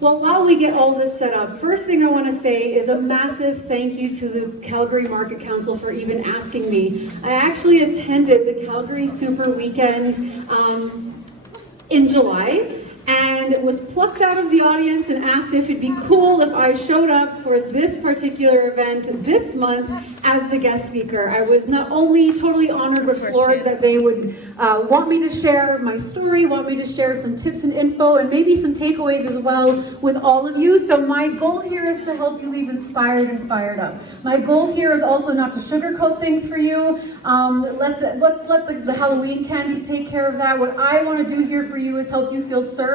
Well, while we get all this set up, first thing I want to say is a massive thank you to the Calgary Market Council for even asking me. I actually attended the Calgary Super weekend in July and was plucked out of the audience and asked if it'd be cool if I showed up for this particular event this month as the guest speaker. I was not only totally honored but floored that they would want me to share my story, want me to share some tips and info, and maybe some takeaways as well with all of you. So my goal here is to help you leave inspired and fired up. My goal here is also not to sugarcoat things for you. Let's let the Halloween candy take care of that. What I want to do here for you is help you feel served,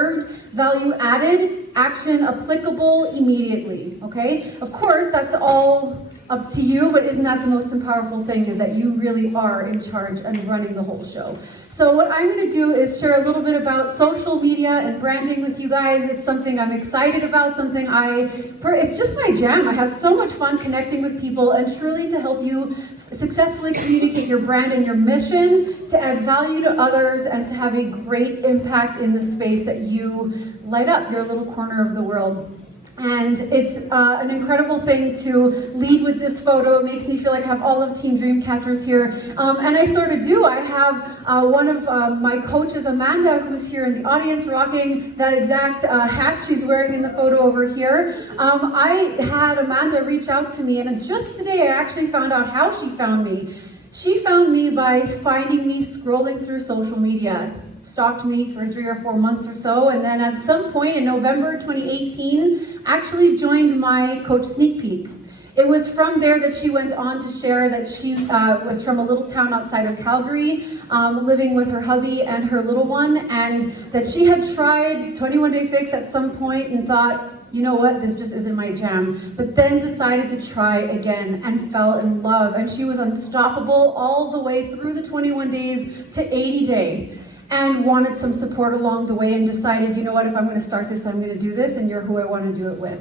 value added, action applicable immediately, okay? Of course, that's all up to you, but isn't that the most powerful thing, is that you really are in charge and running the whole show. So what I'm going to do is share a little bit about social media and branding with you guys. It's something I'm excited about, something it's just my jam. I have so much fun connecting with people and truly to help you successfully communicate your brand and your mission, to add value to others, and to have a great impact in the space that you light up, your little corner of the world. And it's an incredible thing to lead with this photo. It makes me feel like I have all of Team Dreamcatchers here. And I sort of do. I have one of my coaches, Amanda, who's here in the audience, rocking that exact hat she's wearing in the photo over here. I had Amanda reach out to me, and just today I actually found out how she found me. She found me by finding me scrolling through social media. Stalked me for 3 or 4 months or so, and then at some point in November 2018, actually joined my Coach Sneak Peek. It was from there that she went on to share that she was from a little town outside of Calgary, living with her hubby and her little one, and that she had tried 21 Day Fix at some point and thought, you know what, this just isn't my jam, but then decided to try again and fell in love, and she was unstoppable all the way through the 21 days to 80 day. And wanted some support along the way and decided, you know what, if I'm going to start this, I'm going to do this, and you're who I want to do it with.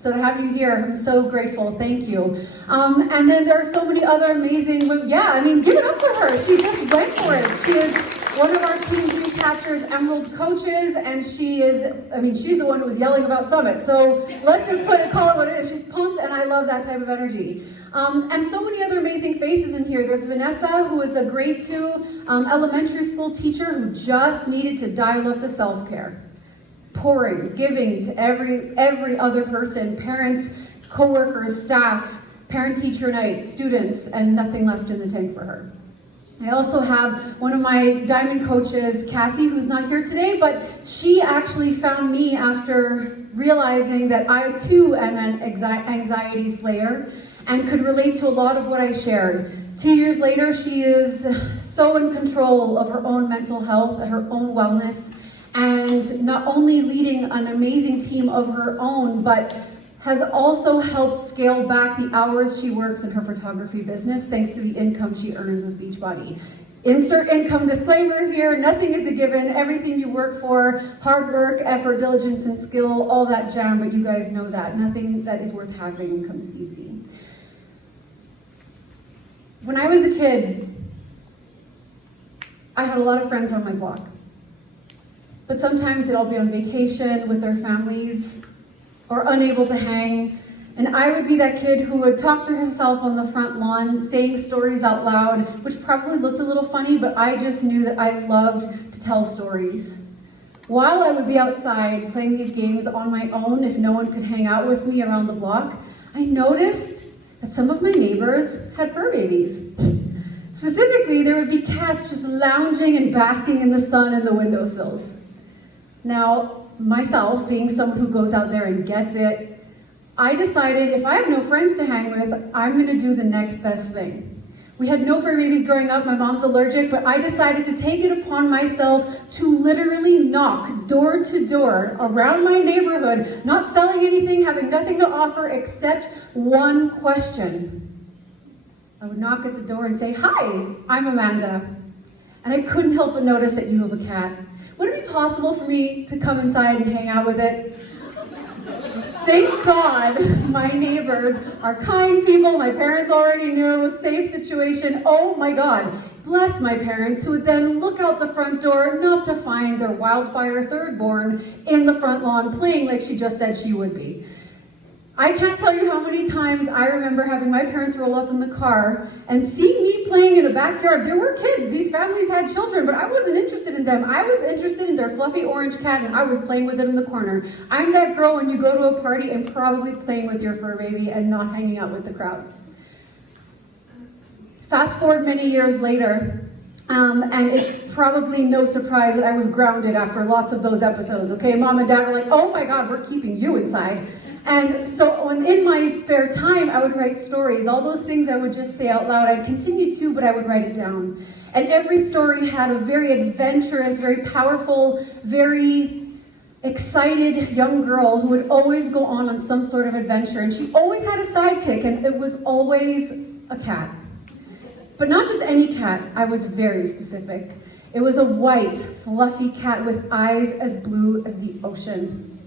So to have you here, I'm so grateful. Thank you. And then there are so many other amazing women. Yeah, I mean, give it up for her. She just went for it. She is one of our Team Dreamcatchers Emerald coaches, and she's the one who was yelling about Summit. So let's just call it what it is. She's pumped, and I love that type of energy. And so many other amazing faces in here. There's Vanessa, who is a grade 2 elementary school teacher who just needed to dial up the self-care. Pouring, giving to every other person, parents, co-workers, staff, parent-teacher night, students, and nothing left in the tank for her. I also have one of my diamond coaches, Cassie, who's not here today, but she actually found me after realizing that I too am an anxiety slayer and could relate to a lot of what I shared. 2 years later, she is so in control of her own mental health, her own wellness, and not only leading an amazing team of her own, but has also helped scale back the hours she works in her photography business thanks to the income she earns with Beachbody. Insert income disclaimer here, nothing is a given. Everything you work for, hard work, effort, diligence, and skill, all that jam, but you guys know that. Nothing that is worth having comes easy. When I was a kid, I had a lot of friends on my block. But sometimes they'd all be on vacation with their families or unable to hang. And I would be that kid who would talk to herself on the front lawn, saying stories out loud, which probably looked a little funny, but I just knew that I loved to tell stories. While I would be outside playing these games on my own, if no one could hang out with me around the block, I noticed that some of my neighbors had fur babies. Specifically, there would be cats just lounging and basking in the sun in the windowsills. Now, myself, being someone who goes out there and gets it, I decided if I have no friends to hang with, I'm going to do the next best thing. We had no fur babies growing up, my mom's allergic, but I decided to take it upon myself to literally knock door to door around my neighborhood, not selling anything, having nothing to offer except one question. I would knock at the door and say, "Hi, I'm Amanda, and I couldn't help but notice that you have a cat. Would it be possible for me to come inside and hang out with it?" Thank God my neighbors are kind people. My parents already knew it was a safe situation. Oh my God. Bless my parents, who would then look out the front door not to find their wildfire thirdborn in the front lawn playing like she just said she would be. I can't tell you how many times I remember having my parents roll up in the car and seeing me playing in a backyard. There were kids, these families had children, but I wasn't interested in them. I was interested in their fluffy orange cat, and I was playing with it in the corner. I'm that girl when you go to a party and probably playing with your fur baby and not hanging out with the crowd. Fast forward many years later, and it's probably no surprise that I was grounded after lots of those episodes, okay? Mom and Dad were like, oh my God, we're keeping you inside. And so in my spare time, I would write stories. All those things I would just say out loud. I'd continue to, but I would write it down. And every story had a very adventurous, very powerful, very excited young girl who would always go on some sort of adventure. And she always had a sidekick, and it was always a cat. But not just any cat, I was very specific. It was a white, fluffy cat with eyes as blue as the ocean.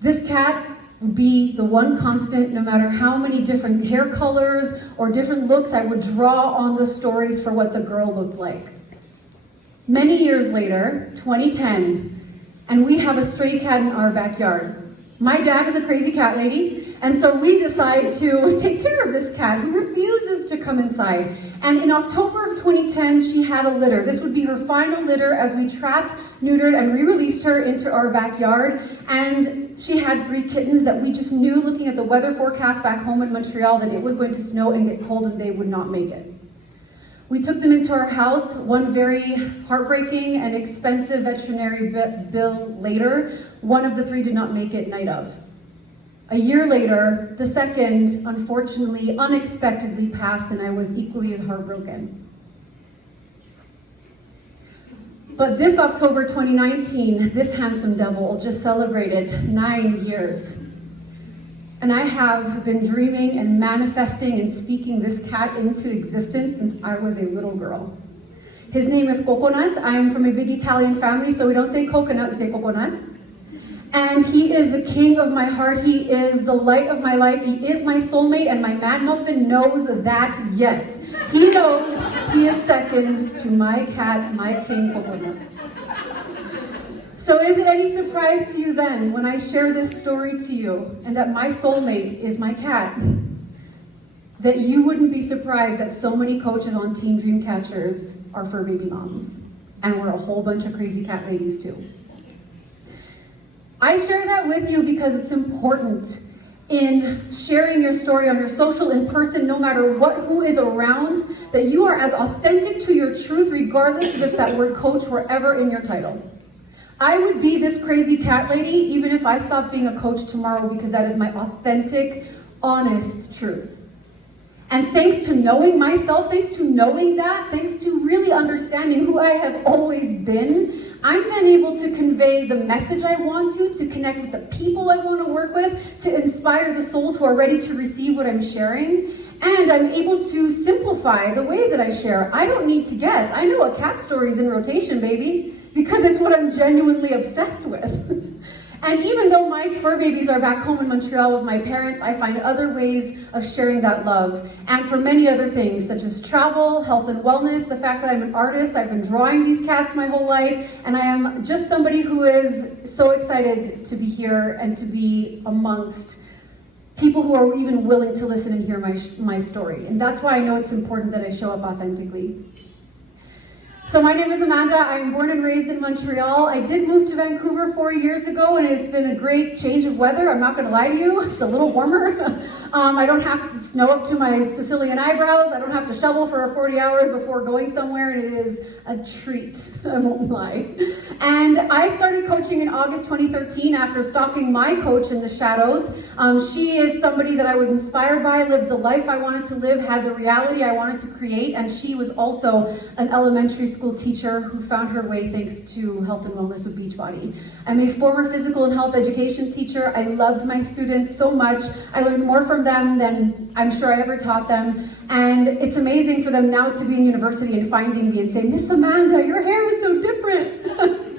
This cat would be the one constant, no matter how many different hair colors or different looks I would draw on the stories for what the girl looked like. Many years later, 2010, and we have a stray cat in our backyard. My dad is a crazy cat lady, and so we decide to take care of this cat who refuses to come inside. And in October of 2010, she had a litter. This would be her final litter as we trapped, neutered, and re-released her into our backyard. And she had 3 kittens that we just knew, looking at the weather forecast back home in Montreal, that it was going to snow and get cold and they would not make it. We took them into our house. One very heartbreaking and expensive veterinary bill later, one of the 3 did not make it night of. A year later, the second, unfortunately, unexpectedly passed, and I was equally as heartbroken. But this October 2019, this handsome devil just celebrated 9 years. And I have been dreaming and manifesting and speaking this cat into existence since I was a little girl. His name is Coconut. I am from a big Italian family, so we don't say coconut, we say coconut. And he is the king of my heart. He is the light of my life. He is my soulmate, and my man muffin knows that, yes. He knows he is second to my cat, my king, Coconut. So is it any surprise to you then when I share this story to you and that my soulmate is my cat, that you wouldn't be surprised that so many coaches on Team Dreamcatchers are fur baby moms, and we're a whole bunch of crazy cat ladies too. I share that with you because it's important in sharing your story on your social, in person, no matter who is around, that you are as authentic to your truth regardless of if that word coach were ever in your title. I would be this crazy cat lady even if I stopped being a coach tomorrow, because that is my authentic, honest truth. And thanks to knowing myself, thanks to knowing that, thanks to really understanding who I have always been, I'm then able to convey the message I want to connect with the people I want to work with, to inspire the souls who are ready to receive what I'm sharing. And I'm able to simplify the way that I share. I don't need to guess. I know a cat story is in rotation, baby, because it's what I'm genuinely obsessed with. And even though my fur babies are back home in Montreal with my parents, I find other ways of sharing that love. And for many other things, such as travel, health and wellness, the fact that I'm an artist, I've been drawing these cats my whole life, and I am just somebody who is so excited to be here and to be amongst people who are even willing to listen and hear my story. And that's why I know it's important that I show up authentically. So my name is Amanda. I'm born and raised in Montreal. I did move to Vancouver 4 years ago, and it's been a great change of weather. I'm not going to lie to you. It's a little warmer. I don't have snow up to my Sicilian eyebrows. I don't have to shovel for 40 hours before going somewhere, and it is a treat. I won't lie. And I started coaching in August 2013 after stalking my coach in the shadows. She is somebody that I was inspired by, lived the life I wanted to live, had the reality I wanted to create, and she was also an elementary school teacher who found her way thanks to health and wellness with Beachbody. I'm a former physical and health education teacher. I loved my students so much. I learned more from them than I'm sure I ever taught them. And it's amazing for them now to be in university and finding me and say, Miss Amanda, your hair is so different.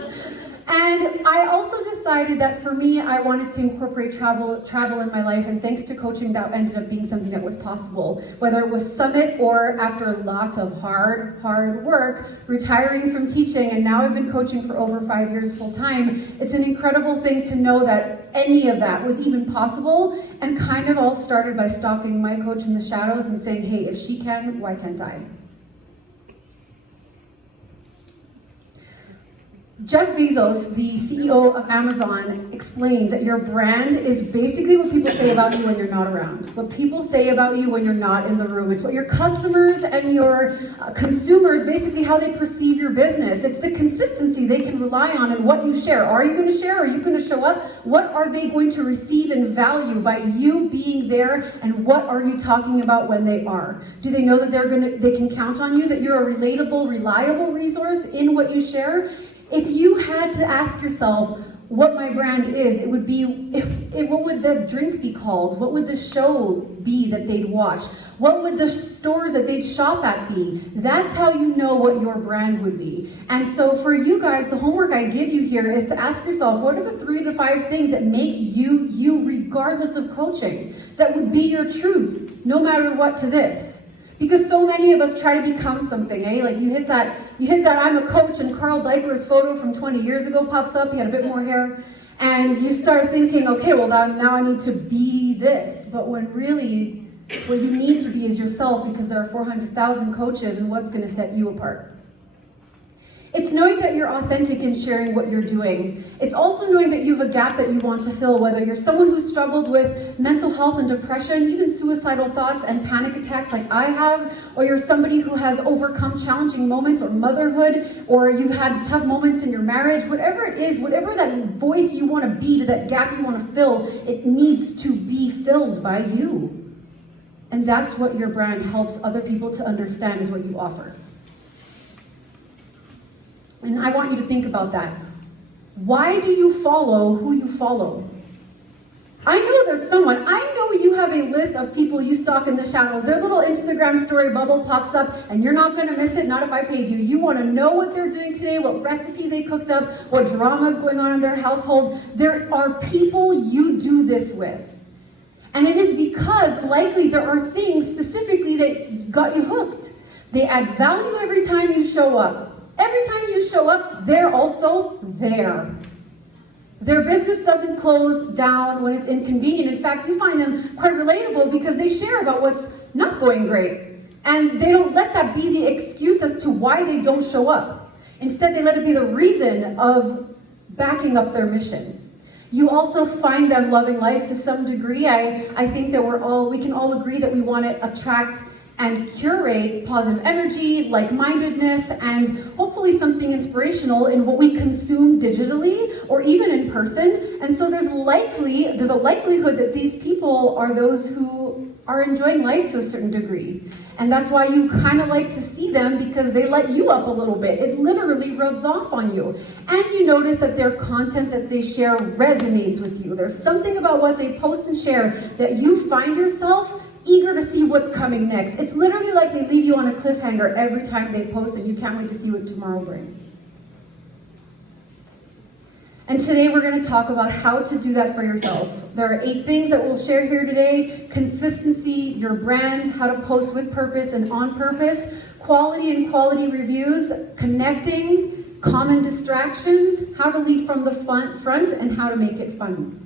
And I also just decided that for me, I wanted to incorporate travel in my life, and thanks to coaching, that ended up being something that was possible. Whether it was Summit or after lots of hard work, retiring from teaching, and now I've been coaching for over 5 years full time. It's an incredible thing to know that any of that was even possible, and kind of all started by stalking my coach in the shadows and saying, hey, if she can, why can't I? Jeff Bezos, the CEO of Amazon, explains that your brand is basically what people say about you when you're not around. What people say about you when you're not in the room. It's what your customers and your consumers, basically how they perceive your business. It's the consistency they can rely on in what you share. Are you going to share? Are you going to show up? What are they going to receive in value by you being there? And what are you talking about when they are? Do they know that they can count on you, that you're a relatable, reliable resource in what you share? If you had to ask yourself what my brand is, it would be, what would the drink be called? What would the show be that they'd watch? What would the stores that they'd shop at be? That's how you know what your brand would be. And so for you guys, the homework I give you here is to ask yourself, what are the 3 to 5 things that make you, you regardless of coaching? That would be your truth, no matter what to this. Because so many of us try to become something, eh? Like you hit that I'm a coach and Carl Diker's photo from 20 years ago pops up, he had a bit more hair, and you start thinking, okay, well now I need to be this. But when really, what you need to be is yourself, because there are 400,000 coaches, and what's gonna set you apart? It's knowing that you're authentic in sharing what you're doing. It's also knowing that you have a gap that you want to fill, whether you're someone who's struggled with mental health and depression, even suicidal thoughts and panic attacks like I have, or you're somebody who has overcome challenging moments or motherhood, or you've had tough moments in your marriage, whatever it is, whatever that voice you want to be, to that gap you want to fill, it needs to be filled by you. And that's what your brand helps other people to understand, is what you offer. And I want you to think about that. Why do you follow who you follow? I know there's someone, I know you have a list of people you stalk in the shadows. Their little Instagram story bubble pops up, and you're not gonna miss it, not if I paid you. You wanna know what they're doing today, what recipe they cooked up, what drama is going on in their household. There are people you do this with. And it is because likely there are things specifically that got you hooked. They add value every time you show up. Every time you show up, they're also there. Their business doesn't close down when it's inconvenient. In fact, you find them quite relatable because they share about what's not going great. And they don't let that be the excuse as to why they don't show up. Instead, they let it be the reason of backing up their mission. You also find them loving life to some degree. I think that we can all agree that we want to attract and curate positive energy, like-mindedness, and hopefully something inspirational in what we consume digitally or even in person. And so there's a likelihood that these people are those who are enjoying life to a certain degree. And that's why you kind of like to see them, because they let you up a little bit. It literally rubs off on you. And you notice that their content that they share resonates with you. There's something about what they post and share that you find yourself eager to see what's coming next. It's literally like they leave you on a cliffhanger every time they post, and you can't wait to see what tomorrow brings. And today we're going to talk about how to do that for yourself. There are 8 things that we'll share here today: consistency, your brand, how to post with purpose and on purpose, quality and quality reviews, connecting, common distractions, how to lead from the front, and how to make it fun.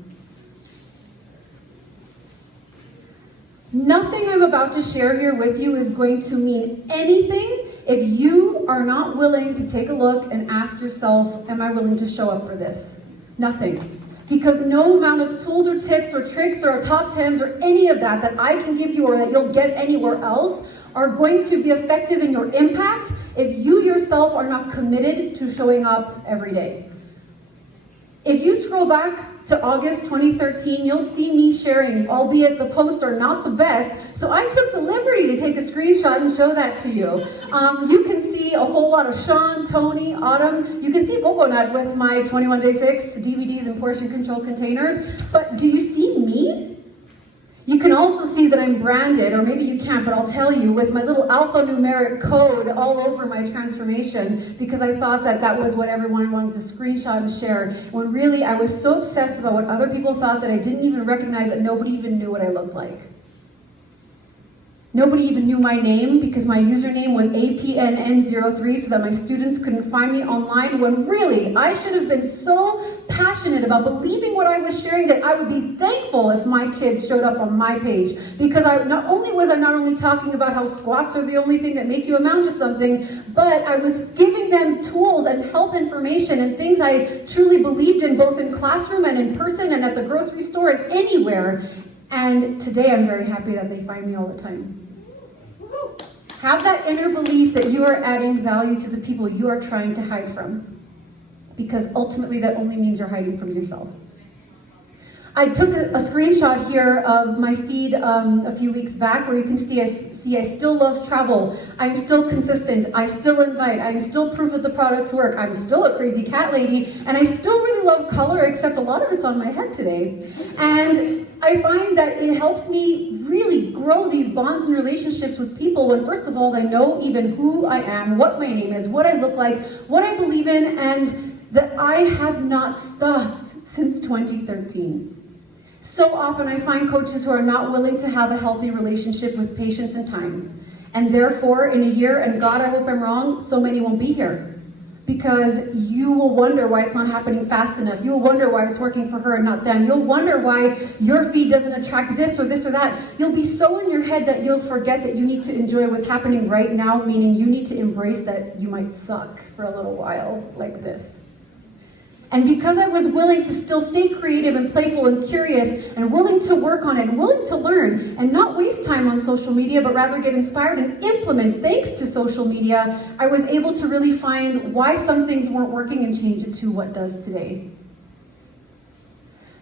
Nothing I'm about to share here with you is going to mean anything if you are not willing to take a look and ask yourself, am I willing to show up for this? Nothing. Because no amount of tools or tips or tricks or top 10s or any of that I can give you or that you'll get anywhere else are going to be effective in your impact if you yourself are not committed to showing up every day. If you scroll back to August 2013, you'll see me sharing, albeit the posts are not the best, so I took the liberty to take a screenshot and show that to you. You can see a whole lot of Sean, Tony, Autumn. You can see Coconut with my 21-day fix, DVDs and portion control containers, but do you see me? You can also see that I'm branded, or maybe you can't, but I'll tell you, with my little alphanumeric code all over my transformation, because I thought that that was what everyone wanted to screenshot and share, when really I was so obsessed about what other people thought that I didn't even recognize that nobody even knew what I looked like. Nobody even knew my name because my username was APNN03 so that my students couldn't find me online, when really I should have been so passionate about believing what I was sharing that I would be thankful if my kids showed up on my page, because not only talking about how squats are the only thing that make you amount to something, but I was giving them tools and health information and things I truly believed in, both in classroom and in person and at the grocery store and anywhere. And today I'm very happy that they find me all the time. Have that inner belief that you are adding value to the people you are trying to hide from, because ultimately that only means you're hiding from yourself. I took a screenshot here of my feed a few weeks back where you can see I still love travel, I'm still consistent, I still invite, I'm still proof that the products work, I'm still a crazy cat lady, and I still really love color, except a lot of it's on my head today. And I find that it helps me really grow these bonds and relationships with people when, first of all, they know even who I am, what my name is, what I look like, what I believe in, and that I have not stopped since 2013. So often I find coaches who are not willing to have a healthy relationship with patience and time. And therefore, in a year, and God, I hope I'm wrong, so many won't be here. Because you will wonder why it's not happening fast enough. You'll wonder why it's working for her and not them. You'll wonder why your feed doesn't attract this or that. You'll be so in your head that you'll forget that you need to enjoy what's happening right now, meaning you need to embrace that you might suck for a little while like this. And because I was willing to still stay creative and playful and curious and willing to work on it and willing to learn and not waste time on social media, but rather get inspired and implement thanks to social media, I was able to really find why some things weren't working and change it to what does today.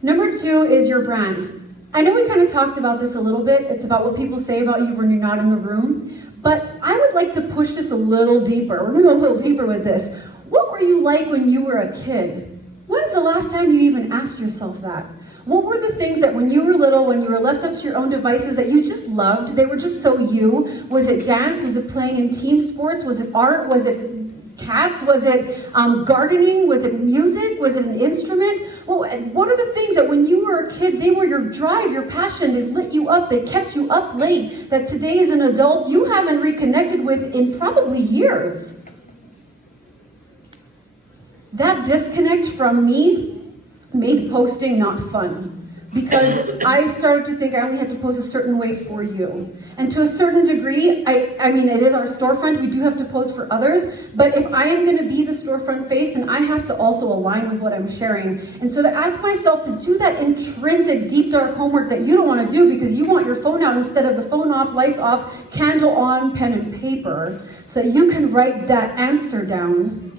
Number 2 is your brand. I know we kind of talked about this a little bit. It's about what people say about you when you're not in the room. But I would like to push this a little deeper. We're going to go a little deeper with this. What were you like when you were a kid? When's the last time you even asked yourself that? What were the things that when you were little, when you were left up to your own devices that you just loved? They were just so you. Was it dance? Was it playing in team sports? Was it art? Was it cats? Was it gardening? Was it music? Was it an instrument? Well, what are the things that when you were a kid, they were your drive, your passion, they lit you up, they kept you up late, that today as an adult you haven't reconnected with in probably years? That disconnect from me made posting not fun, because I started to think I only had to post a certain way for you. And to a certain degree, I mean, it is our storefront, we do have to post for others, but if I am going to be the storefront face, then I have to also align with what I'm sharing. And so to ask myself to do that intrinsic, deep, dark homework that you don't want to do because you want your phone out instead of the phone off, lights off, candle on, pen and paper, so that you can write that answer down.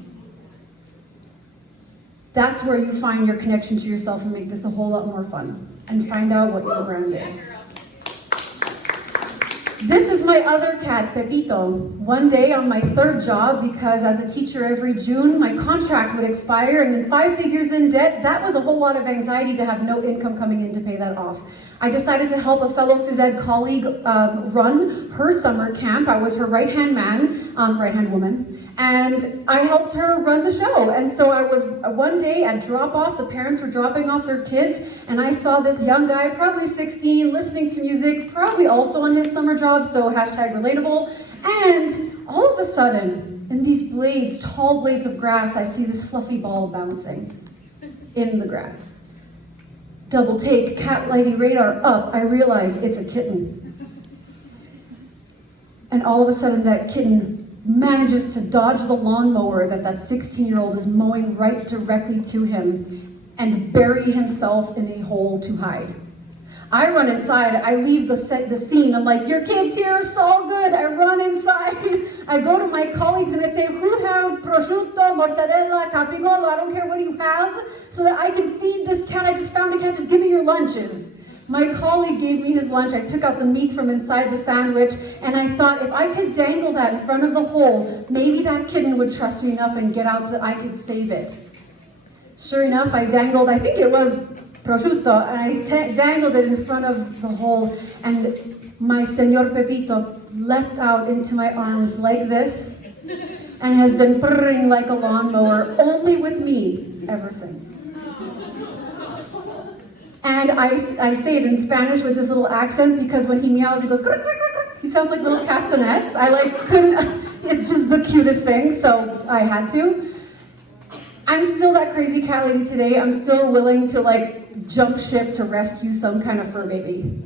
That's where you find your connection to yourself and make this a whole lot more fun and find out what your brand is. This is my other cat, Pepito. One day on my 3rd job, because as a teacher every June, my contract would expire and then 5 figures in debt, that was a whole lot of anxiety to have no income coming in to pay that off. I decided to help a fellow phys ed colleague run her summer camp. I was her right-hand man, right-hand woman, and I helped her run the show. And so I was, one day at drop-off, the parents were dropping off their kids, and I saw this young guy, probably 16, listening to music, probably also on his summer job, so hashtag relatable. And all of a sudden, in these blades, tall blades of grass, I see this fluffy ball bouncing in the grass. Double take, cat lady radar up, I realize it's a kitten. And all of a sudden that kitten manages to dodge the lawnmower that 16-year-old is mowing right directly to him and bury himself in a hole to hide. I run inside, I leave the scene, I'm like, your kid's here, it's all good. I run inside, I go to my colleagues and I say, who has prosciutto, mortadella, capigolo, I don't care what you have, so that I can feed this cat. I just found a cat, just give me your lunches. My colleague gave me his lunch, I took out the meat from inside the sandwich, and I thought if I could dangle that in front of the hole, maybe that kitten would trust me enough and get out so that I could save it. Sure enough, I dangled, I think it was prosciutto, and I dangled it in front of the hole, and my Senor Pepito leapt out into my arms like this, and has been purring like a lawnmower, only with me ever since. And I say it in Spanish with this little accent because when he meows, he goes, "Grr, grr, grr, grr." He sounds like little castanets. It's just the cutest thing, so I had to. I'm still that crazy cat lady today. I'm still willing to jump ship to rescue some kind of fur baby.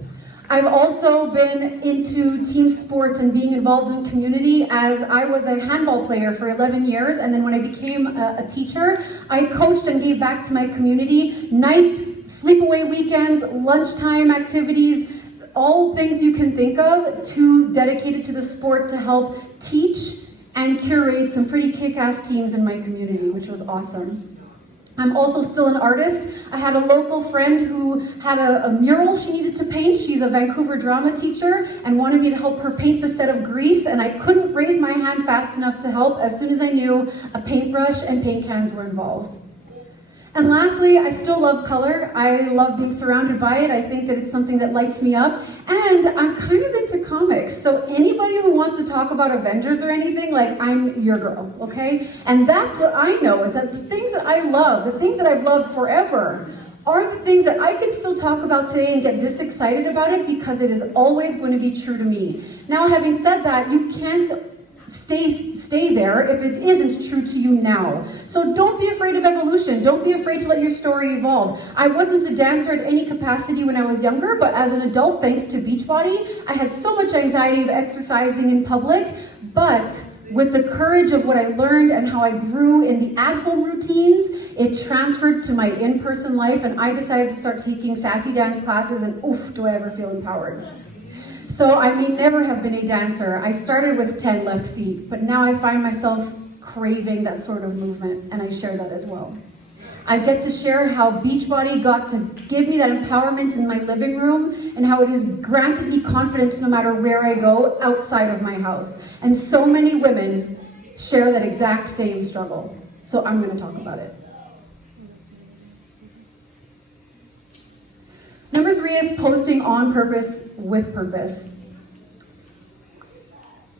I've also been into team sports and being involved in community, as I was a handball player for 11 years, and then when I became a teacher, I coached and gave back to my community. Nights, sleepaway weekends, lunchtime activities, all things you can think of, dedicated to the sport to help teach and curate some pretty kick-ass teams in my community, which was awesome. I'm also still an artist. I had a local friend who had a mural she needed to paint. She's a Vancouver drama teacher and wanted me to help her paint the set of Grease, and I couldn't raise my hand fast enough to help as soon as I knew a paintbrush and paint cans were involved. And lastly, I still love color. I love being surrounded by it. I think that it's something that lights me up. And I'm kind of into comics. So anybody who wants to talk about Avengers or anything, I'm your girl, okay? And that's what I know, is that the things that I love, the things that I've loved forever, are the things that I can still talk about today and get this excited about it because it is always going to be true to me. Now, having said that, you can't stay there if it isn't true to you now. So don't be afraid of evolution. Don't be afraid to let your story evolve. I wasn't a dancer at any capacity when I was younger, but as an adult, thanks to Beachbody, I had so much anxiety of exercising in public, but with the courage of what I learned and how I grew in the at-home routines, it transferred to my in-person life, and I decided to start taking sassy dance classes, and oof, do I ever feel empowered. So I may never have been a dancer. I started with 10 left feet, but now I find myself craving that sort of movement, and I share that as well. I get to share how Beachbody got to give me that empowerment in my living room and how it has granted me confidence no matter where I go outside of my house. And so many women share that exact same struggle. So I'm going to talk about it. Number 3 is posting on purpose with purpose.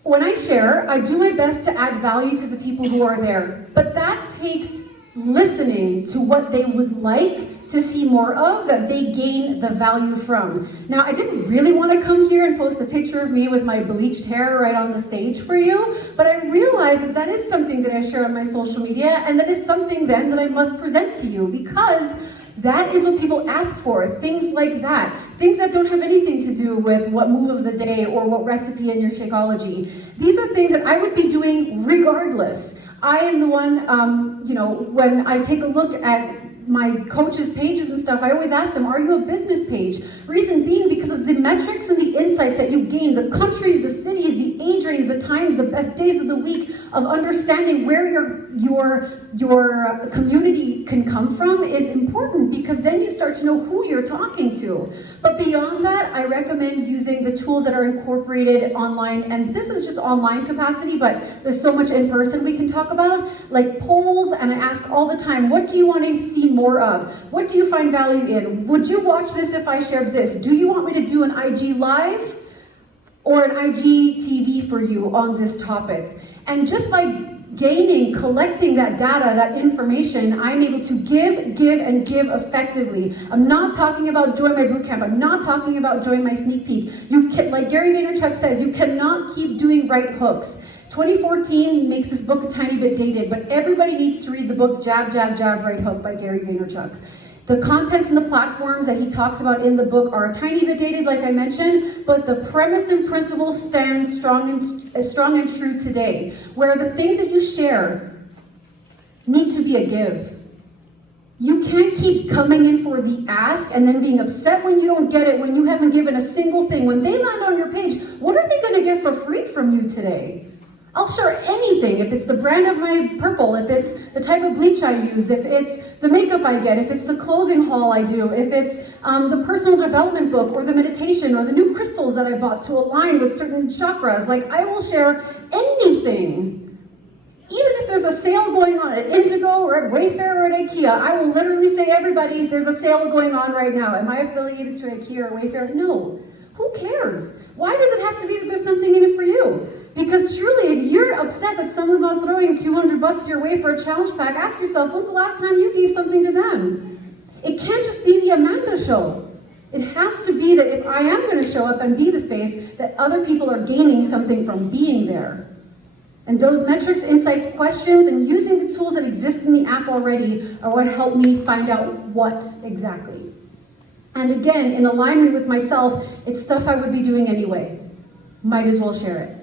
When I share, I do my best to add value to the people who are there, but that takes listening to what they would like to see more of, that they gain the value from. Now, I didn't really want to come here and post a picture of me with my bleached hair right on the stage for you, but I realized that that is something that I share on my social media, and that is something then that I must present to you, because that is what people ask for, things like that. Things that don't have anything to do with what move of the day or what recipe in your Shakeology. These are things that I would be doing regardless. I am the one, when I take a look at my coaches' pages and stuff, I always ask them, are you a business page? Reason being because of the metrics and the insights that you gain, the countries, the cities, the age range, the times, the best days of the week, of understanding where your community can come from is important, because then you start to know who you're talking to. But beyond that, I recommend using the tools that are incorporated online, and this is just online capacity, but there's so much in person we can talk about, like polls, and I ask all the time, what do you want to see more of? What do you find value in? Would you watch this if I shared this? Do you want me to do an IG live or an IGTV for you on this topic? And just by collecting that data, that information, I'm able to give effectively. I'm not talking about join my bootcamp. I'm not talking about join my sneak peek. Like Gary Vaynerchuk says, you cannot keep doing right hooks. 2014 makes this book a tiny bit dated, but everybody needs to read the book Jab, Jab, Jab, Right Hook by Gary Vaynerchuk. The contents and the platforms that he talks about in the book are a tiny bit dated, like I mentioned, but the premise and principle stands strong and true today, where the things that you share need to be a give. You can't keep coming in for the ask and then being upset when you don't get it, when you haven't given a single thing. When they land on your page, what are they going to get for free from you today? I'll share anything, if it's the brand of my purple, if it's the type of bleach I use, if it's the makeup I get, if it's the clothing haul I do, if it's the personal development book or the meditation or the new crystals that I bought to align with certain chakras. Like, I will share anything Even if there's a sale going on at Indigo or at Wayfair or at IKEA, I will literally say, everybody, there's a sale going on right now. Am I affiliated to IKEA or Wayfair? No. Who cares? Why does it have to be that there's something in it for you? Because truly, if you're upset that someone's not throwing $200 your way for a challenge pack, ask yourself, when's the last time you gave something to them? It can't just be the Amanda show. It has to be that if I am going to show up and be the face, that other people are gaining something from being there. And those metrics, insights, questions, and using the tools that exist in the app already are what help me find out what exactly. And again, in alignment with myself, it's stuff I would be doing anyway. Might as well share it.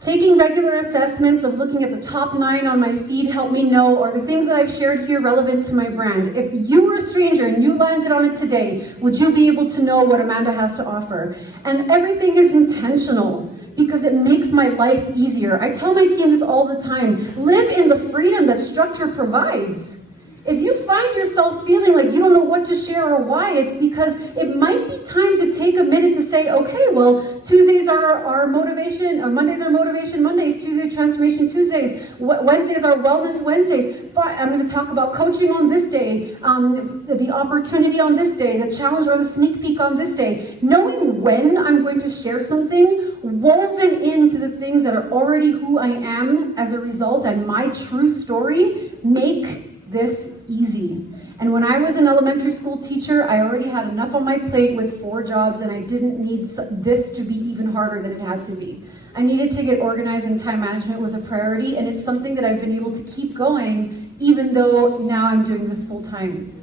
Taking regular assessments of looking at the top 9 on my feed help me know, are the things that I've shared here relevant to my brand? If you were a stranger and you landed on it today, would you be able to know what Amanda has to offer? And everything is intentional, because it makes my life easier. I tell my team this all the time. Live in the freedom that structure provides. If you find yourself feeling like you don't know what to share or why, it's because it might be time to take a minute to say, okay, well, Tuesdays are our motivation, or Mondays are motivation Mondays, Tuesdays transformation Tuesdays, Wednesdays are wellness Wednesdays. I'm going to talk about coaching on this day, the opportunity on this day, the challenge or the sneak peek on this day. Knowing when I'm going to share something woven into the things that are already who I am as a result and my true story make this easy. And when I was an elementary school teacher, I already had enough on my plate with 4 jobs, and I didn't need this to be even harder than it had to be. I needed to get organized, and time management was a priority, and it's something that I've been able to keep going even though now I'm doing this full time.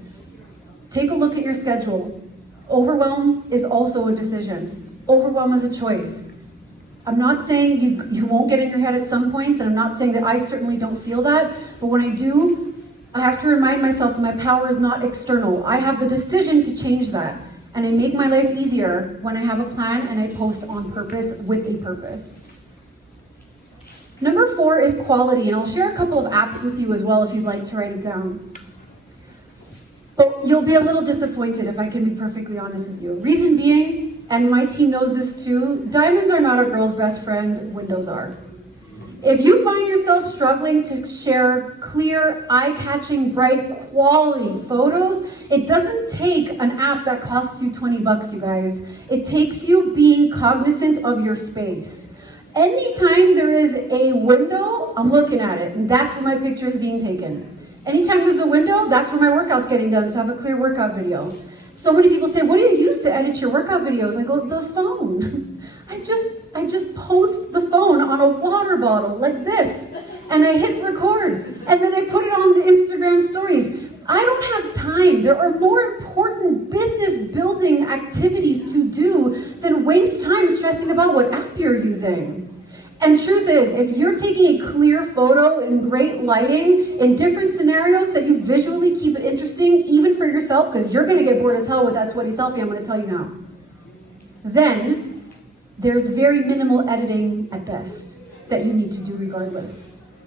Take a look at your schedule. Overwhelm is also a decision. Overwhelm is a choice. I'm not saying you won't get in your head at some points, and I'm not saying that I certainly don't feel that, but when I do, I have to remind myself that my power is not external. I have the decision to change that. And I make my life easier when I have a plan and I post on purpose with a purpose. Number 4 is quality. And I'll share a couple of apps with you as well if you'd like to write it down. But you'll be a little disappointed if I can be perfectly honest with you. Reason being, and my team knows this too, diamonds are not a girl's best friend, windows are. If you find yourself struggling to share clear, eye-catching, bright, quality photos, it doesn't take an app that costs you $20, you guys. It takes you being cognizant of your space. Anytime there is a window, I'm looking at it, and that's where my picture is being taken. Anytime there's a window, that's where my workout's getting done, so I have a clear workout video. So many people say, what do you use to edit your workout videos? I go, the phone. I just post the phone on a water bottle like this, and I hit record, and then I put it on the Instagram stories. I don't have time. There are more important business building activities to do than waste time stressing about what app you're using. And truth is, if you're taking a clear photo in great lighting in different scenarios so you visually keep it interesting, even for yourself, because you're going to get bored as hell with that sweaty selfie, I'm going to tell you now, then there's very minimal editing at best that you need to do regardless.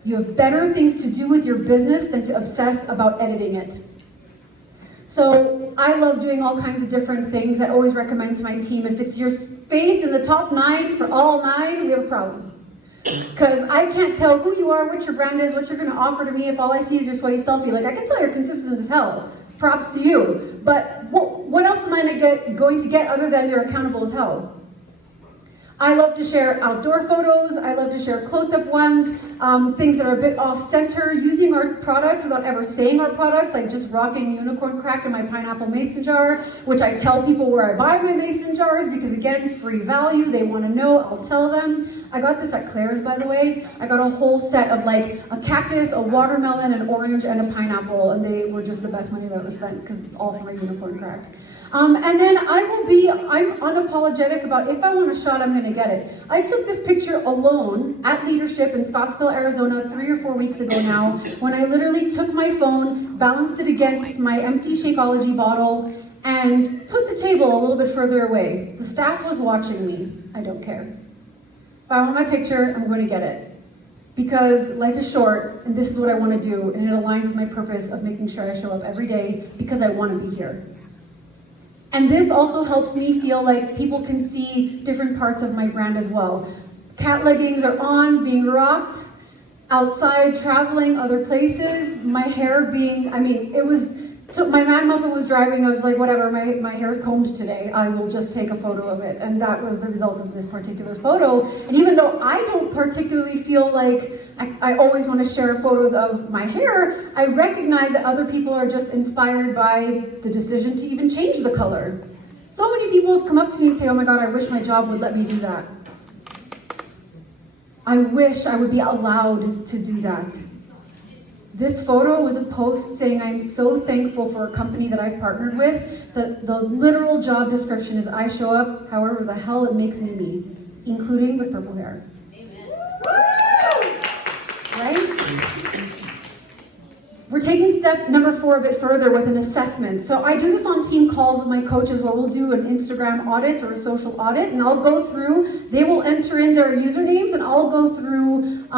You have better things to do with your business than to obsess about editing it. So I love doing all kinds of different things. I always recommend to my team, if it's your face in the top 9 for all 9, we have a problem. Because I can't tell who you are, what your brand is, what you're going to offer to me if all I see is your sweaty selfie. Like, I can tell you're consistent as hell. Props to you. But what else am I going to get other than you're accountable as hell? I love to share outdoor photos. I love to share close-up ones, things that are a bit off-center, using our products without ever saying our products, like just rocking unicorn crack in my pineapple mason jar, which I tell people where I buy my mason jars because, again, free value. They want to know, I'll tell them. I got this at Claire's, by the way. I got a whole set of like a cactus, a watermelon, an orange, and a pineapple, and they were just the best money I've ever spent because it's all from my unicorn crack. And then I'm unapologetic about if I want a shot, I'm going to get it. I took this picture alone at Leadership in Scottsdale, Arizona 3 or 4 weeks ago now, when I literally took my phone, balanced it against my empty Shakeology bottle, and put the table a little bit further away. The staff was watching me. I don't care. If I want my picture, I'm going to get it. Because life is short, and this is what I want to do, and it aligns with my purpose of making sure I show up every day because I want to be here. And this also helps me feel like people can see different parts of my brand as well. Cat leggings are on, being rocked. outside traveling other places, my hair being, it was, so my man muffin was driving, I was like, whatever, my hair is combed today, I will just take a photo of it. And that was the result of this particular photo. And even though I don't particularly feel like I always want to share photos of my hair, I recognize that other people are just inspired by the decision to even change the color. So many people have come up to me and say, oh my God, I wish my job would let me do that. I wish I would be allowed to do that. This photo was a post saying I'm so thankful for a company that I've partnered with that the literal job description is I show up however the hell it makes me be, including with purple hair. Amen. Right? We're taking step number 4 a bit further with an assessment. So I do this on team calls with my coaches where we'll do an Instagram audit or a social audit, and I'll go through, they will enter in their usernames, and I'll go through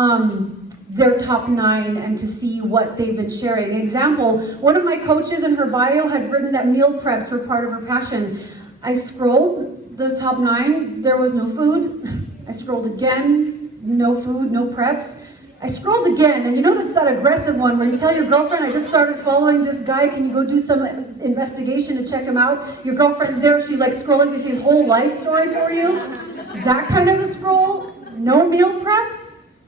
their top 9 and to see what they've been sharing. Example, one of my coaches in her bio had written that meal preps were part of her passion. I scrolled the top 9, there was no food. I scrolled again, no food, no preps. I scrolled again, and you know that's that aggressive one where you tell your girlfriend, I just started following this guy, can you go do some investigation to check him out? Your girlfriend's there, she's like scrolling to see his whole life story for you. That kind of a scroll, no meal prep,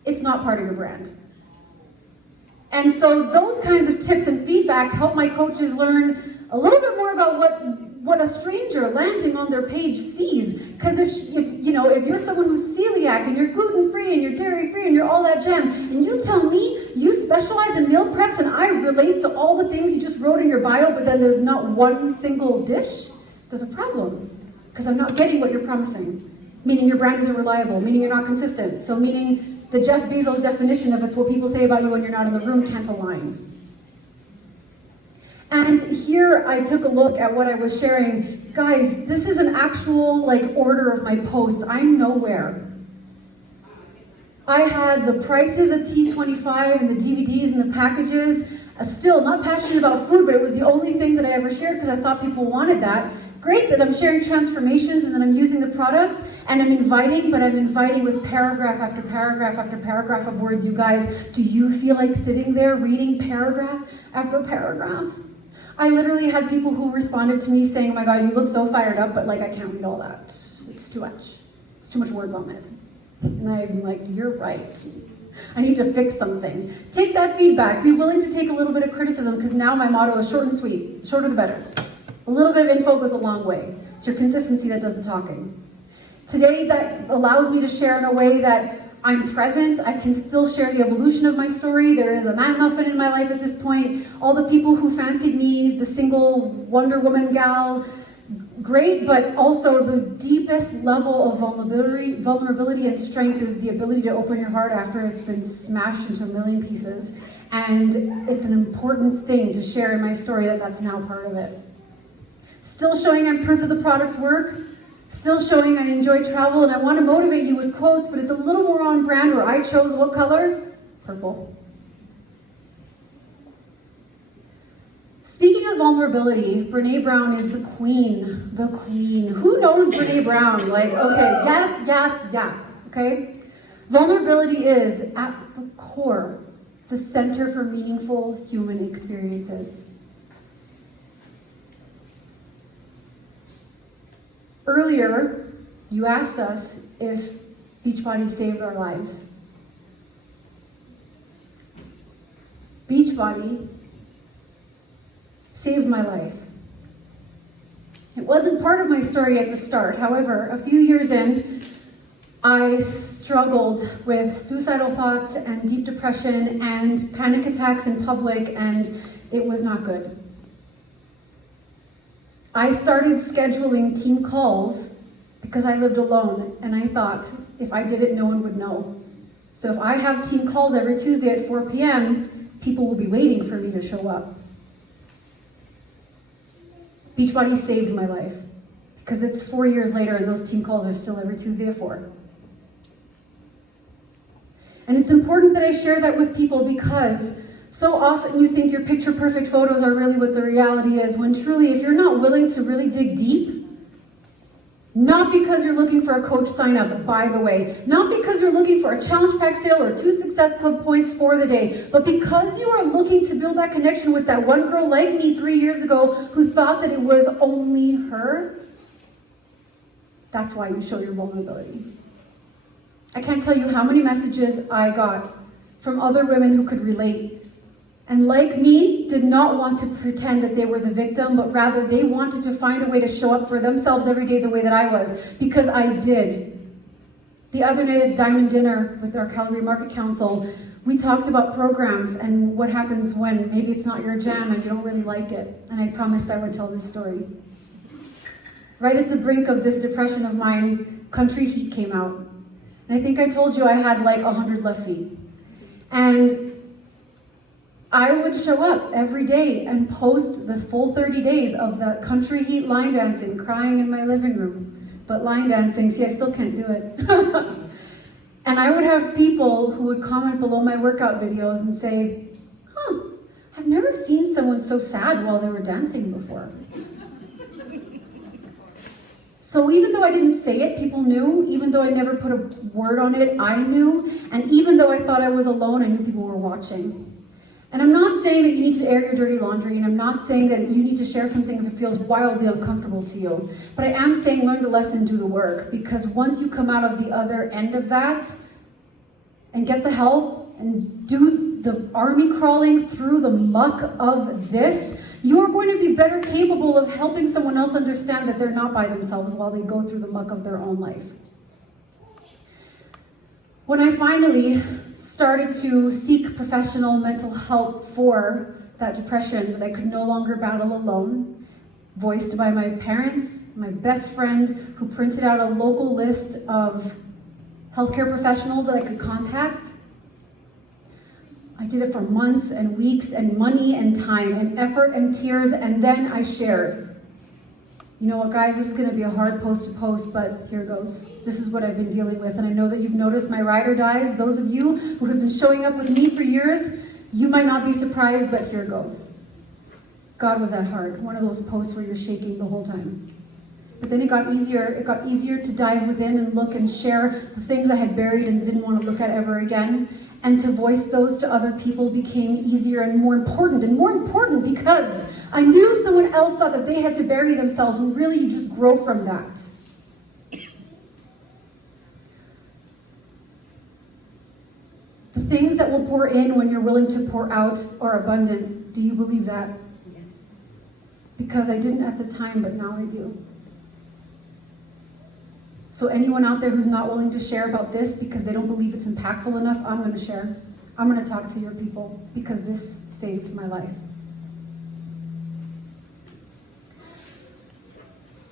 it's not part of your brand. And so those kinds of tips and feedback help my coaches learn a little bit more about what a stranger landing on their page sees. Because if you're someone who's celiac and you're gluten-free and you're dairy-free and you're all that jam, and you tell me you specialize in meal preps and I relate to all the things you just wrote in your bio, but then there's not one single dish, there's a problem. Because I'm not getting what you're promising. Meaning your brand isn't reliable, meaning you're not consistent. So meaning the Jeff Bezos definition of it's what people say about you when you're not in the room can't align. And here I took a look at what I was sharing. Guys, this is an actual order of my posts. I'm nowhere. I had the prices at T25 and the DVDs and the packages. Still not passionate about food, but it was the only thing that I ever shared because I thought people wanted that. Great that I'm sharing transformations and that I'm using the products and I'm inviting with paragraph after paragraph after paragraph of words. You guys, do you feel like sitting there reading paragraph after paragraph? I literally had people who responded to me saying, oh my God, you look so fired up, but I can't read all that. It's too much. It's too much word vomit. And I'm like, you're right. I need to fix something. Take that feedback. Be willing to take a little bit of criticism because now my motto is short and sweet. Shorter the better. A little bit of info goes a long way. It's your consistency that does the talking. Today, that allows me to share in a way that I'm present. I can still share the evolution of my story. There is a man muffin in my life at this point. All the people who fancied me, the single Wonder Woman gal, great, but also the deepest level of vulnerability and strength is the ability to open your heart after it's been smashed into a million pieces. And it's an important thing to share in my story that's now part of it. Still showing I'm proof of the product's work. Still showing I enjoy travel and I want to motivate you with quotes, but it's a little more on brand where I chose what color? Purple. Speaking of vulnerability, Brene Brown is the queen. The queen. Who knows Brene Brown? Okay, yes, okay? Vulnerability is, at the core, the center for meaningful human experiences. Earlier, you asked us if Beachbody saved our lives. Beachbody saved my life. It wasn't part of my story at the start. However, a few years in, I struggled with suicidal thoughts and deep depression and panic attacks in public, and it was not good. I started scheduling team calls because I lived alone, and I thought if I did it, no one would know. So if I have team calls every Tuesday at 4 p.m., people will be waiting for me to show up. Beachbody saved my life because it's 4 years later and those team calls are still every Tuesday at 4. And it's important that I share that with people because so often you think your picture perfect photos are really what the reality is, when truly if you're not willing to really dig deep, Not because you're looking for a coach sign up, by the way. Not because you're looking for a challenge pack sale or 2 success club points for the day, but because you are looking to build that connection with that one girl like me 3 years ago who thought that it was only her. That's why you show your vulnerability. I can't tell you how many messages I got from other women who could relate. And like me, did not want to pretend that they were the victim, but rather they wanted to find a way to show up for themselves every day the way that I was, because I did. The other night at dining dinner with our Calgary Market Council, we talked about programs and what happens when maybe it's not your jam and you don't really like it. And I promised I would tell this story. Right at the brink of this depression of mine, Country Heat came out. And I think I told you I had like 100 left feet. And I would show up every day and post the full 30 days of the Country Heat line dancing, crying in my living room. But line dancing, see, I still can't do it. And I would have people who would comment below my workout videos and say, I've never seen someone so sad while they were dancing before. So even though I didn't say it, people knew. Even though I never put a word on it, I knew. And even though I thought I was alone, I knew people were watching. And I'm not saying that you need to air your dirty laundry, and I'm not saying that you need to share something if it feels wildly uncomfortable to you. But I am saying learn the lesson, do the work. Because once you come out of the other end of that, and get the help, and do the army crawling through the muck of this, you are going to be better capable of helping someone else understand that they're not by themselves while they go through the muck of their own life. When I finally started to seek professional mental help for that depression that I could no longer battle alone, voiced by my parents, my best friend, who printed out a local list of healthcare professionals that I could contact. I did it for months and weeks and money and time and effort and tears, and then I shared. You know what, guys, this is going to be a hard post to post, but here goes. This is what I've been dealing with, and I know that you've noticed my ride or dies. Those of you who have been showing up with me for years, you might not be surprised, but here goes. God was that hard. One of those posts where you're shaking the whole time. But then it got easier. It got easier to dive within and look and share the things I had buried and didn't want to look at ever again. And to voice those to other people became easier and more important because I knew someone else thought that they had to bury themselves, and really you just grow from that. The things that will pour in when you're willing to pour out are abundant. Do you believe that? Yes. Because I didn't at the time, but now I do. So anyone out there who's not willing to share about this because they don't believe it's impactful enough, I'm going to share. I'm going to talk to your people because this saved my life.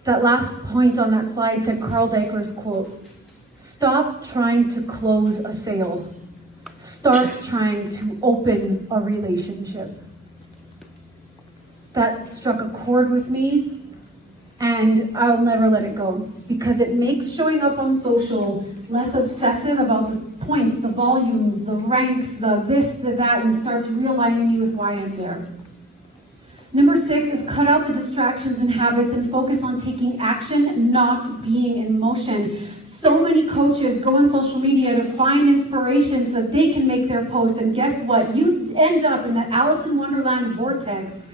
That last point on that slide said Carl Deichler's quote, "Stop trying to close a sale. Start trying to open a relationship." That struck a chord with me, and I'll never let it go because it makes showing up on social less obsessive about the points, the volumes, the ranks, the this, the that, and starts realigning me with why I'm there. Number 6 is cut out the distractions and habits and focus on taking action, not being in motion. So many coaches go on social media to find inspiration so that they can make their post, and guess what? You end up in that Alice in Wonderland vortex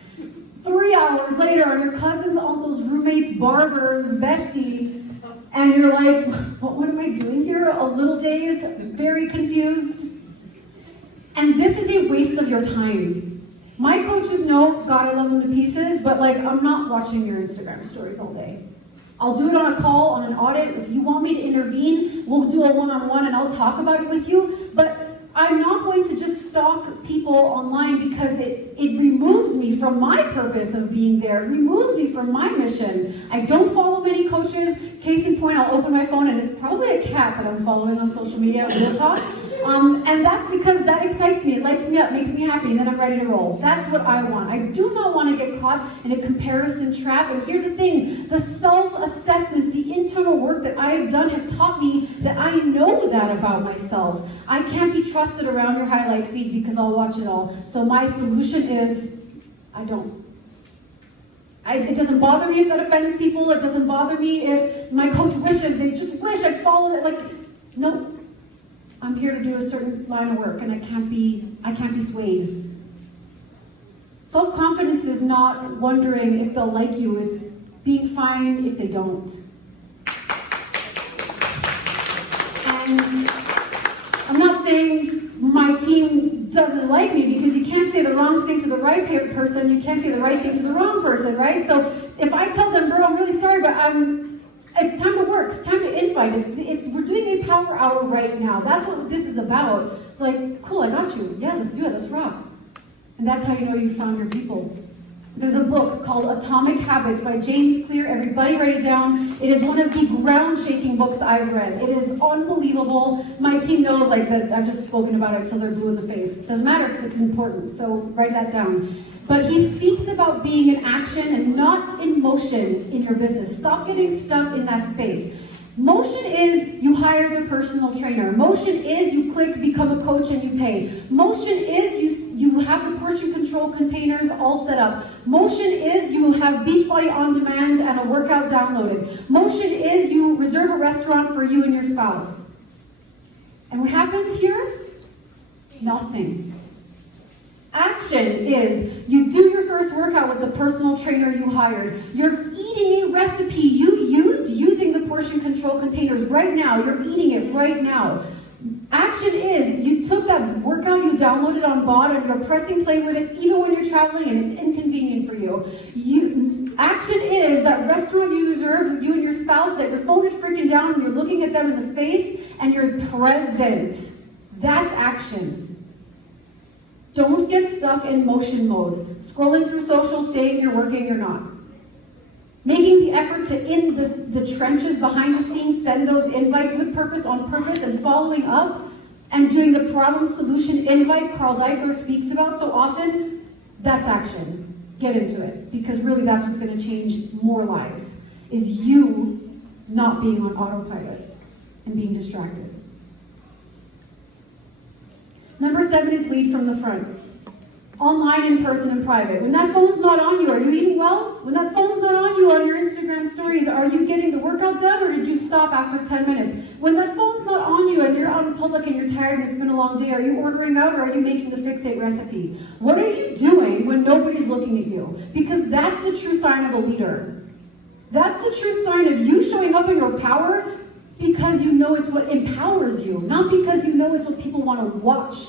3 hours later on your cousin's uncle's roommate's barber's bestie, and you're like, what am I doing here? A little dazed, very confused. And this is a waste of your time. My coaches know, God, I love them to pieces, but like, I'm not watching your Instagram stories all day. I'll do it on a call, on an audit. If you want me to intervene, we'll do a one-on-one and I'll talk about it with you. But I'm not going to just stalk people online because it removes me from my purpose of being there. It removes me from my mission. I don't follow many coaches. Case in point, I'll open my phone and it's probably a cat that I'm following on social media. We'll talk. And that's because that excites me. It lights me up, makes me happy, and then I'm ready to roll. That's what I want. I do not want to get caught in a comparison trap. And here's the thing, the self-assessments, the internal work that I have done have taught me that I know that about myself. I can't be trusted around your highlight feed because I'll watch it all. So my solution is, I It doesn't bother me if that offends people. It doesn't bother me if my coach wishes, they just wish I'd follow it. Like, no, I'm here to do a certain line of work, and I can't be swayed. Self-confidence is not wondering if they'll like you. It's being fine if they don't. And I'm not saying my team doesn't like me, because you can't say the wrong thing to the right person, you can't say the right thing to the wrong person, right? So if I tell them, bro, I'm really sorry, but it's time to work, it's time to invite, we're doing a power hour right now. That's what this is about. It's like, cool, I got you. Yeah, let's do it, let's rock. And that's how you know you've found your people. There's a book called Atomic Habits by James Clear. Everybody write it down. It is one of the ground-shaking books I've read. It is unbelievable. My team knows like that I've just spoken about it till they're blue in the face. Doesn't matter, it's important, so write that down. But he speaks about being in action and not in motion in your business. Stop getting stuck in that space. Motion is you hire the personal trainer. Motion is you click, become a coach, and you pay. Motion is you have the portion control containers all set up. Motion is you have Beachbody on demand and a workout downloaded. Motion is you reserve a restaurant for you and your spouse. And what happens here? Nothing. Action is you do your first workout with the personal trainer you hired. You're eating a recipe you used using the portion control containers right now. You're eating it right now. Action is you took that workout you downloaded on bot and you're pressing play with it even when you're traveling and it's inconvenient for you. Action is that restaurant you reserved with you and your spouse that your phone is freaking down and you're looking at them in the face and you're present. That's action. Don't get stuck in motion mode. Scrolling through social, saying you're working, you're not. Making the effort to, in the trenches, behind the scenes, send those invites with purpose, on purpose, and following up, and doing the problem solution invite Carl Deichler speaks about so often, that's action. Get into it, because really that's what's going to change more lives, is you not being on autopilot and being distracted. Number 7 is lead from the front. Online, in person, and private. When that phone's not on you, are you eating well? When that phone's not on you on your Instagram stories, are you getting the workout done or did you stop after 10 minutes? When that phone's not on you and you're out in public and you're tired and it's been a long day, are you ordering out or are you making the fixate recipe? What are you doing when nobody's looking at you? Because that's the true sign of a leader. That's the true sign of you showing up in your power because you know it's what empowers you, not because you know it's what people want to watch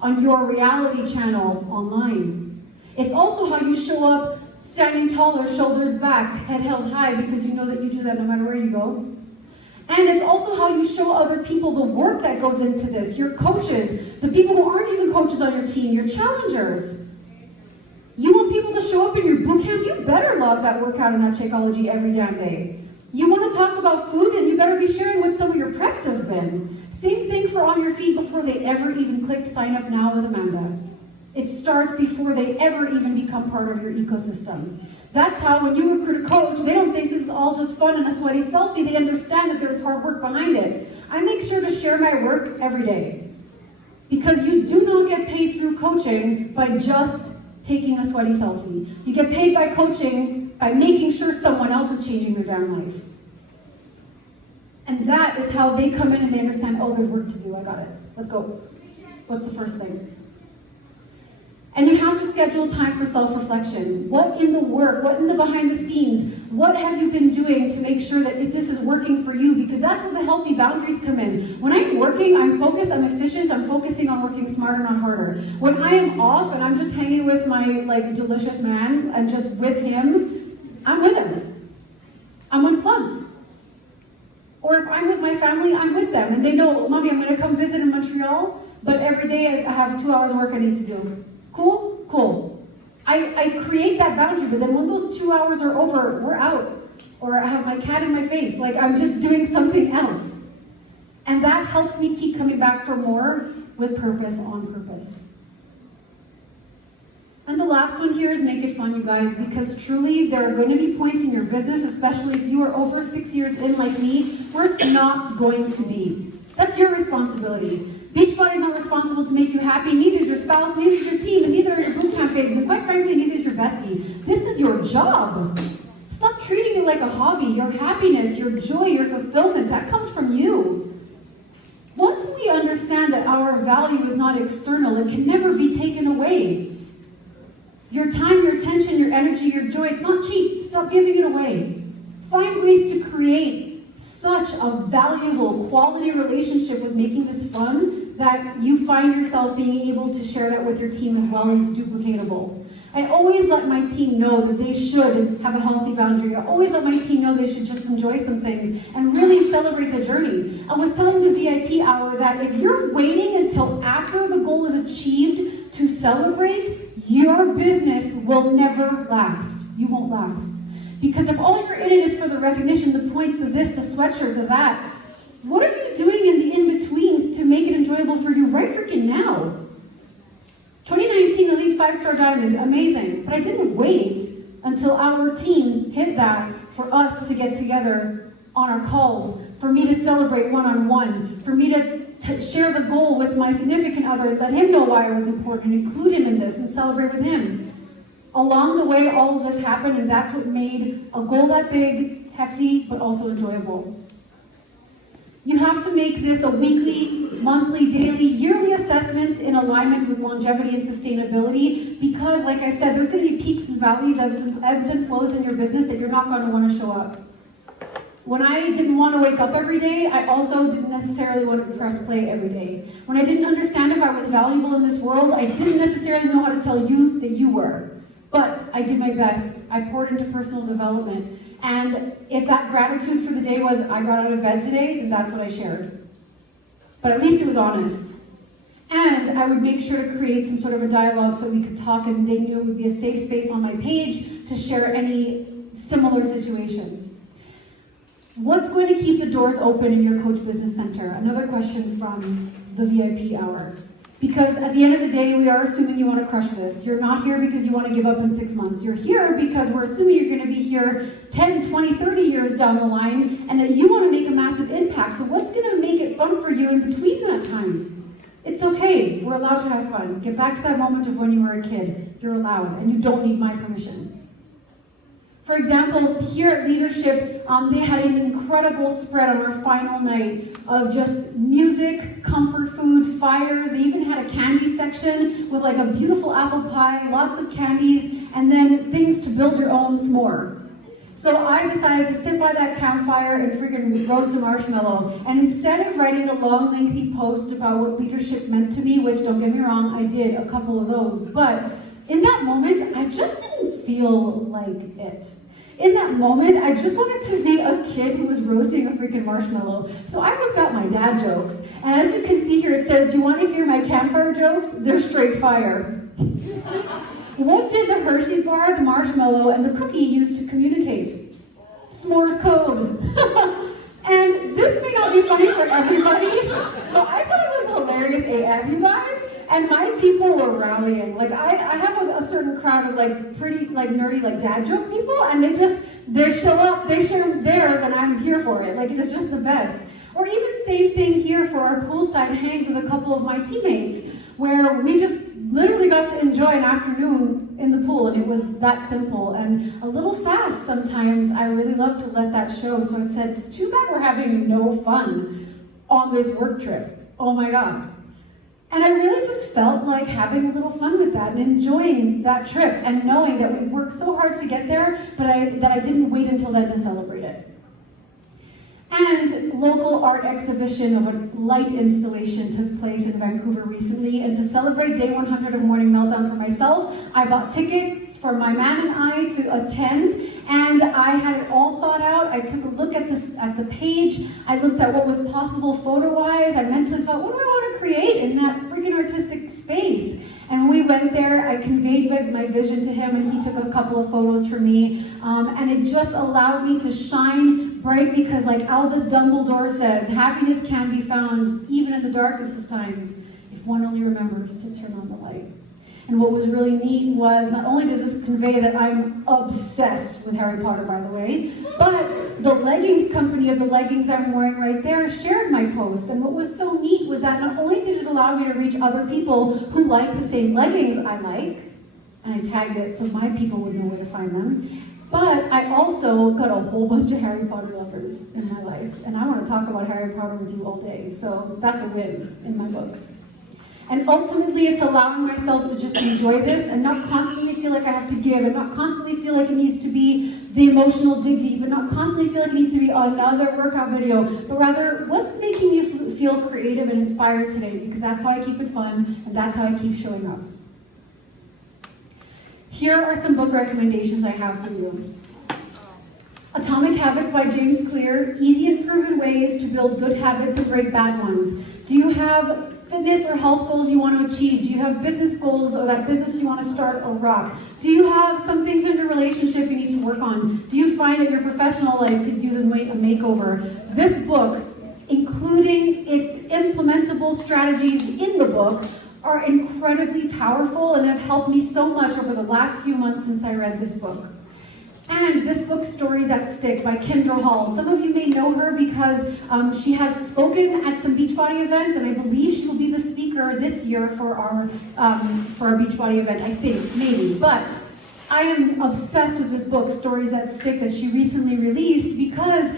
on your reality channel online. It's also how you show up standing taller, shoulders back, head held high, because you know that you do that no matter where you go. And it's also how you show other people the work that goes into this, your coaches, the people who aren't even coaches on your team, your challengers. You want people to show up in your boot camp, you better log that workout and that Shakeology every damn day. You want to talk about food, and you better be sharing what some of your preps have been. Same thing for on your feed before they ever even click sign up now with Amanda. It starts before they ever even become part of your ecosystem. That's how when you recruit a coach, they don't think this is all just fun and a sweaty selfie. They understand that there's hard work behind it. I make sure to share my work every day. Because you do not get paid through coaching by just taking a sweaty selfie. You get paid by coaching by making sure someone else is changing their damn life. And that is how they come in and they understand, oh, there's work to do, I got it. Let's go. What's the first thing? And you have to schedule time for self-reflection. What in the work, what in the behind the scenes, what have you been doing to make sure that this is working for you? Because that's where the healthy boundaries come in. When I'm working, I'm focused, I'm efficient, I'm focusing on working smarter, not harder. When I am off and I'm just hanging with my delicious man and just with him, I'm with him. I'm unplugged. Or if I'm with my family, I'm with them. And they know, Mommy, I'm going to come visit in Montreal, but every day I have 2 hours of work I need to do. Cool? Cool. I create that boundary, but then when those 2 hours are over, we're out. Or I have my cat in my face, like I'm just doing something else. And that helps me keep coming back for more with purpose, on purpose. And the last one here is make it fun, you guys, because truly there are going to be points in your business, especially if you are over 6 years in like me, where it's not going to be. That's your responsibility. Beachbody is not responsible to make you happy, neither is your spouse, neither is your team, and neither are your bootcamp babes, and quite frankly, neither is your bestie. This is your job. Stop treating it like a hobby. Your happiness, your joy, your fulfillment, that comes from you. Once we understand that our value is not external, it can never be taken away. Your time, your attention, your energy, your joy, it's not cheap. Stop giving it away. Find ways to create such a valuable, quality relationship with making this fun that you find yourself being able to share that with your team as well, and it's duplicatable. I always let my team know that they should have a healthy boundary. I always let my team know they should just enjoy some things and really celebrate the journey. I was telling the VIP hour that if you're waiting until after the goal is achieved to celebrate, your business will never last. You won't last. Because if all you're in it is for the recognition, the points, the this, the sweatshirt, the that, what are you doing in the in-betweens to make it enjoyable for you right freaking now? 2019 Elite 5-Star Diamond, amazing. But I didn't wait until our team hit that for us to get together on our calls, for me to celebrate one-on-one, for me to share the goal with my significant other, let him know why it was important, include him in this, and celebrate with him. Along the way, all of this happened, and that's what made a goal that big, hefty, but also enjoyable. You have to make this a weekly, monthly, daily, yearly assessment in alignment with longevity and sustainability, because, like I said, there's going to be peaks and valleys, ebbs and flows in your business that you're not going to want to show up. When I didn't want to wake up every day, I also didn't necessarily want to press play every day. When I didn't understand if I was valuable in this world, I didn't necessarily know how to tell you that you were. But I did my best. I poured into personal development. And if that gratitude for the day was, I got out of bed today, then that's what I shared. But at least it was honest. And I would make sure to create some sort of a dialogue so we could talk, and they knew it would be a safe space on my page to share any similar situations. What's going to keep the doors open in your Coach Business Center? Another question from the VIP hour. Because at the end of the day, we are assuming you want to crush this. You're not here because you want to give up in 6 months. You're here because we're assuming you're going to be here 10, 20, 30 years down the line, and that you want to make a massive impact. So what's going to make it fun for you in between that time? It's okay. We're allowed to have fun. Get back to that moment of when you were a kid. You're allowed, and you don't need my permission. For example, here at Leadership, they had an incredible spread on our final night of just music, comfort food, fires. They even had a candy section with like a beautiful apple pie, lots of candies, and then things to build your own s'more. So I decided to sit by that campfire and friggin' roast a marshmallow. And instead of writing a long, lengthy post about what leadership meant to me, which, don't get me wrong, I did a couple of those, but in that moment, I just didn't feel like it. In that moment, I just wanted to be a kid who was roasting a freaking marshmallow. So I whipped out my dad jokes. And as you can see here, it says, do you want to hear my campfire jokes? They're straight fire. What did the Hershey's bar, the marshmallow, and the cookie use to communicate? S'mores code. And this may not be funny for everybody, but I thought it was hilarious AF, you guys. And my people were rallying. Like I have a certain crowd of like pretty like nerdy like dad joke people, and they show up, they share theirs, and I'm here for it. Like it is just the best. Or even same thing here for our poolside hangs with a couple of my teammates, where we just literally got to enjoy an afternoon in the pool, and it was that simple. And a little sass sometimes, I really love to let that show. So I said, it's too bad we're having no fun on this work trip. Oh my God. And I really just felt like having a little fun with that and enjoying that trip and knowing that we worked so hard to get there, but that I didn't wait until then to celebrate it. And local art exhibition of a light installation took place in Vancouver recently, and to celebrate day 100 of Morning Meltdown for myself, I bought tickets for my man and I to attend, and I had it all thought out. I took a look at the page, I looked at what was possible photo-wise, I mentally thought, what do I want to create in that freaking artistic space? And we went there, I conveyed my vision to him, and he took a couple of photos for me, and it just allowed me to shine bright, because like Albus Dumbledore says, happiness can be found even in the darkest of times if one only remembers to turn on the light. And what was really neat was, not only does this convey that I'm obsessed with Harry Potter, by the way, but the leggings company of the leggings I'm wearing right there shared my post. And what was so neat was that not only did it allow me to reach other people who like the same leggings I like, and I tagged it so my people would know where to find them. But I also got a whole bunch of Harry Potter lovers in my life, and I want to talk about Harry Potter with you all day, so that's a win in my books. And ultimately, it's allowing myself to just enjoy this and not constantly feel like I have to give, and not constantly feel like it needs to be the emotional dig deep, and not constantly feel like it needs to be another workout video, but rather, what's making you feel creative and inspired today? Because that's how I keep it fun, and that's how I keep showing up. Here are some book recommendations I have for you. Atomic Habits by James Clear, easy and proven ways to build good habits and break bad ones. Do you have fitness or health goals you want to achieve? Do you have business goals or that business you want to start or rock? Do you have some things in your relationship you need to work on? Do you find that your professional life could use a makeover? This book, including its implementable strategies in the book, are incredibly powerful and have helped me so much over the last few months since I read this book. And this book, Stories That Stick by Kendra Hall. Some of you may know her because she has spoken at some Beachbody events, and I believe she will be the speaker this year for our Beachbody event, I think, maybe. But I am obsessed with this book, Stories That Stick, that she recently released, because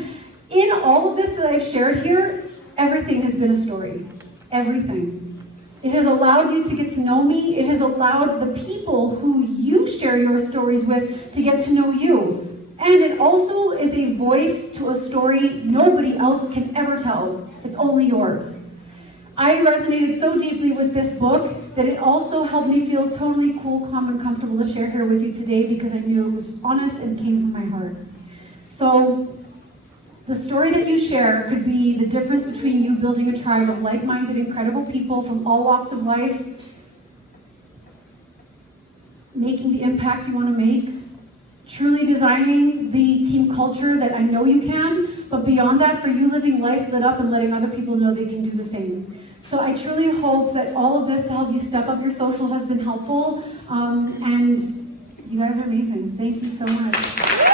in all of this that I've shared here, everything has been a story. Everything. It has allowed you to get to know me. It has allowed the people who you share your stories with to get to know you. And it also is a voice to a story nobody else can ever tell. It's only yours. I resonated so deeply with this book that it also helped me feel totally cool, calm, and comfortable to share here with you today because I knew it was honest and came from my heart. So, the story that you share could be the difference between you building a tribe of like-minded, incredible people from all walks of life, making the impact you want to make, truly designing the team culture that I know you can, but beyond that, for you living life lit up and letting other people know they can do the same. So I truly hope that all of this to help you step up your social has been helpful, and you guys are amazing. Thank you so much.